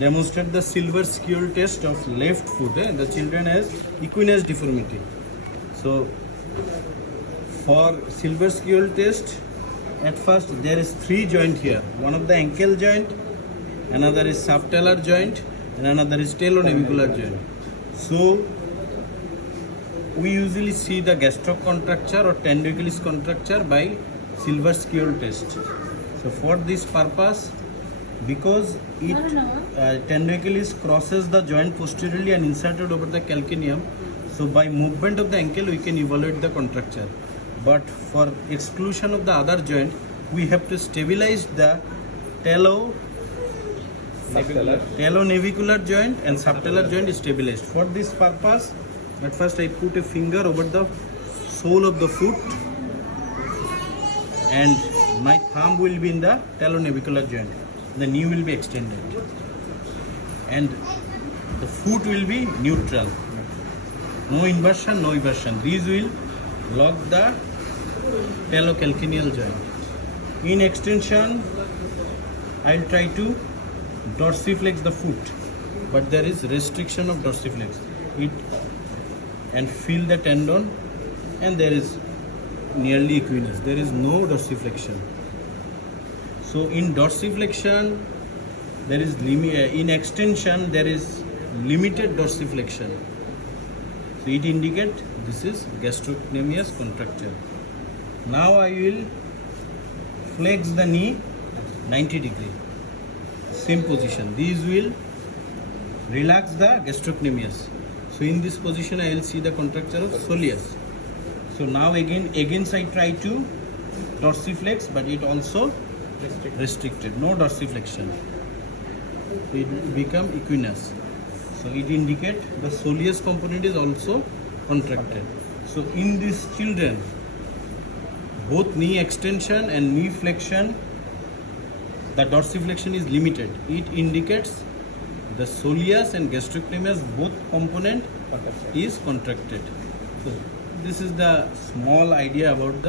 demonstrate the silver scale test of left foot. The children has equinus deformity. So for silver scale test, at first there is 3 joint here. One of the ankle joint, another is subtalar joint, and another is talonavicular joint. So we usually see the gastrocontracture or tendo-Achilles contracture by silver scale test. So for this purpose, because it tendo-Achilles crosses the joint posteriorly and inserted over the calcaneum, so by movement of the ankle we can evaluate the contracture. But for exclusion of the other joint, we have to stabilize the talonavicular joint and subtalar joint is stabilized. For this purpose, at first I put a finger over the sole of the foot and my thumb will be in the talonavicular joint. The knee will be extended and the foot will be neutral. No inversion, no eversion. These will lock the talocalcaneal joint. In extension, I'll try to dorsiflex the foot, but there is restriction of dorsiflex. And feel the tendon, and there is nearly equinus. There is no dorsiflexion. So in dorsiflexion, there is in extension there is limited dorsiflexion. So it indicates this is gastrocnemius contracture. Now I will flex the knee 90 degree. Same position. These will relax the gastrocnemius. So in this position I will see the contracture of soleus. So now again I try to dorsiflex, but it also restricted. No dorsiflexion. It will become equinus. So it indicates the soleus component is also contracted. So in these children, both knee extension and knee flexion, the dorsiflexion is limited. It indicates the soleus and gastrocnemius both component is contracted. So this is the small idea about the